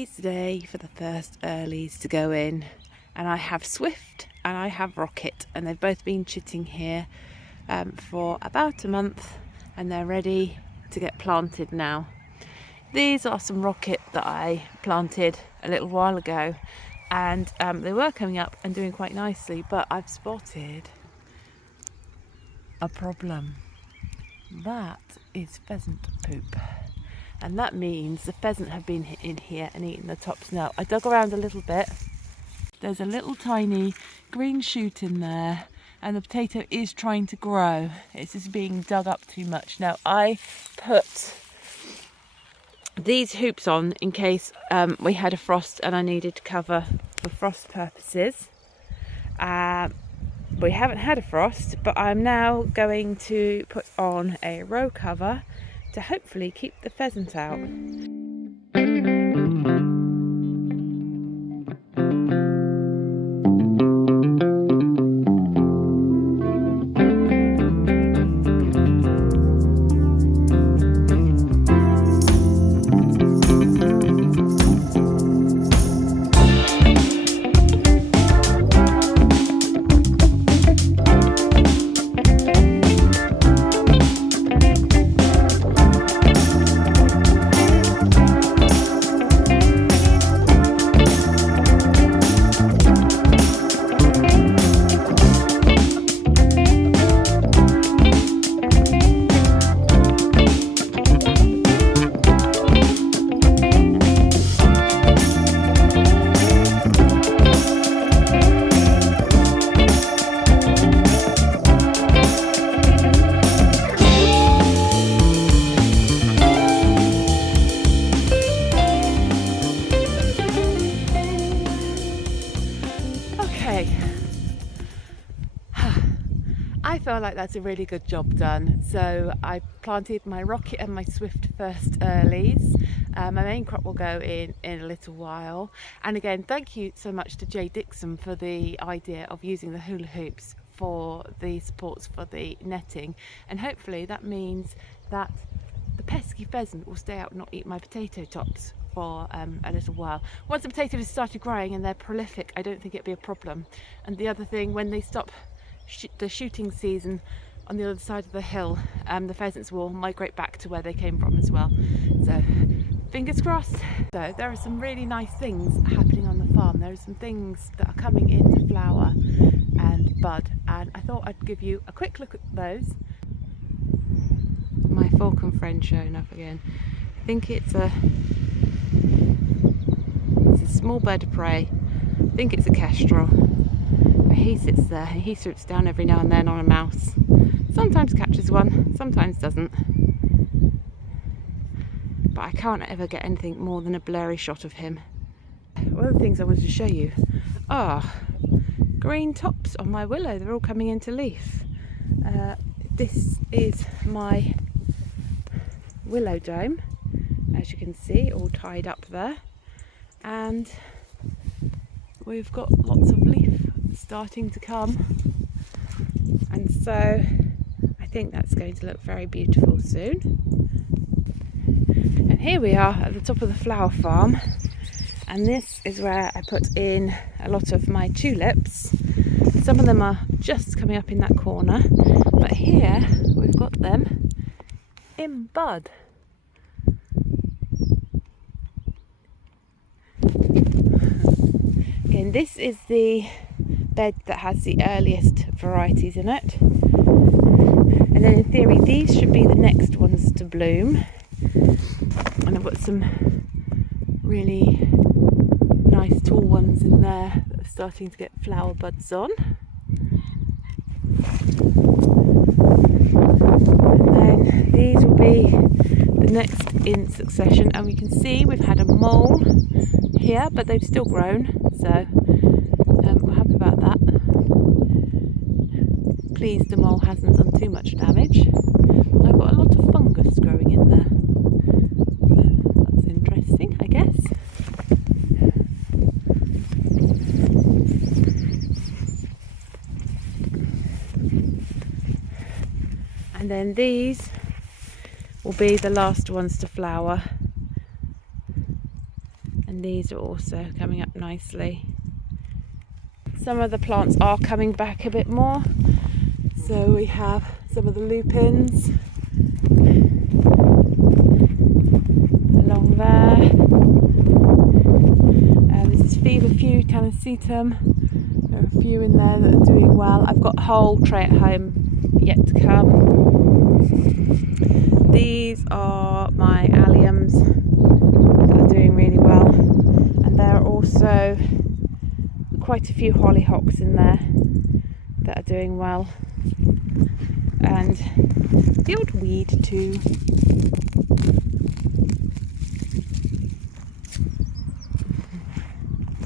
Today for the first earlies to go in, and I have Swift and I have Rocket, and they've both been chitting here for about a month, and they're ready to get planted now. These are some Rocket that I planted a little while ago, and they were coming up and doing quite nicely, but I've spotted a problem. That is pheasant poop. And that means the pheasant have been in here and eaten the tops. Now, I dug around a little bit. There's a little tiny green shoot in there, and the potato is trying to grow. It's just being dug up too much. Now, I put these hoops on in case we had a frost and I needed to cover for frost purposes. We haven't had a frost, but I'm now going to put on a row cover to hopefully keep the pheasant out. I feel like that's a really good job done. So I planted my Rocket and my Swift first earlies. My main crop will go in a little while. And again, thank you so much to Jay Dixon for the idea of using the hula hoops for the supports for the netting. And hopefully that means that the pesky pheasant will stay out and not eat my potato tops for a little while. Once the potatoes have started growing and they're prolific, I don't think it'd be a problem. And the other thing, when they stop the shooting season on the other side of the hill, the pheasants will migrate back to where they came from as well. So fingers crossed. So there are some really nice things happening on the farm. There are some things that are coming into flower and bud, and I thought I'd give you a quick look at those. My falcon friend showing up again. I think it's a small bird of prey. I think it's a kestrel. He sits there and he swoops down every now and then on a mouse. Sometimes catches one, sometimes doesn't. But I can't ever get anything more than a blurry shot of him. One of the things I wanted to show you are green tops on my willow. They're all coming into leaf. This is my willow dome, as you can see, all tied up there. And we've got lots of leaf starting to come, and so I think that's going to look very beautiful soon. And here we are at the top of the flower farm, and this is where I put in a lot of my tulips. Some of them are just coming up in that corner, but here we've got them in bud. Again, this is the bed that has the earliest varieties in it, and then in theory these should be the next ones to bloom. And I've got some really nice tall ones in there that are starting to get flower buds on. And then these will be the next in succession, and we can see we've had a mole here, but they've still grown, so we're happy about that. Pleased the mole hasn't done too much damage. I've got a lot of fungus growing in there. That's interesting, I guess. And then these will be the last ones to flower. And these are also coming up nicely. Some of the plants are coming back a bit more. So we have some of the lupins along there. This is feverfew tanacetum. There are a few in there that are doing well. I've got a whole tray at home yet to come. These are my alliums that are doing really well, and there are also quite a few hollyhocks in there that are doing well, and the odd weed too.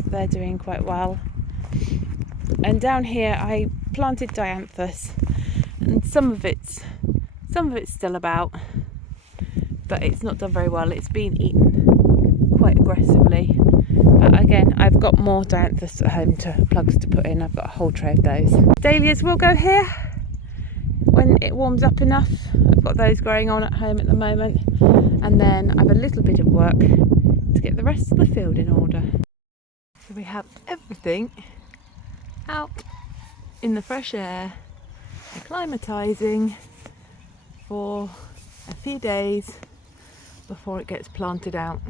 They're doing quite well. And down here I planted dianthus, and some of it's still about, but it's not done very well. It's been eaten quite aggressively. But again, I've got more dianthus at home plugs to put in. I've got a whole tray of those. Dahlias will go here when it warms up enough. I've got those growing on at home at the moment, and then I have a little bit of work to get the rest of the field in order. So we have everything out in the fresh air, acclimatising for a few days before it gets planted out.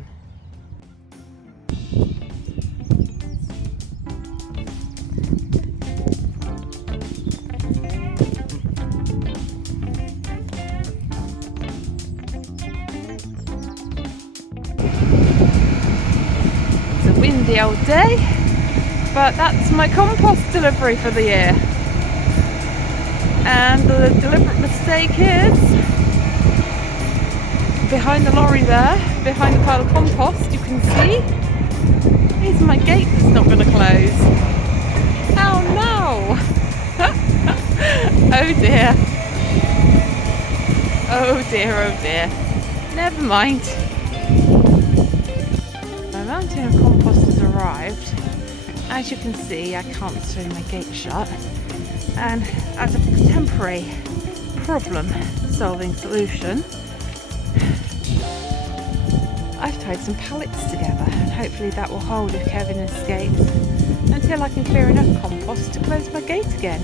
It's a windy old day, but that's my compost delivery for the year. And the deliberate mistake is behind the lorry there, behind the pile of compost, you can see is my gate that's not going to close. Oh no! Oh dear. Oh dear, oh dear. Never mind. My mountain of compost has arrived. As you can see, I can't sew my gate shut, and as a temporary problem solving solution, I've tied some pallets together, and hopefully that will hold if Kevin escapes, until I can clear enough compost to close my gate again.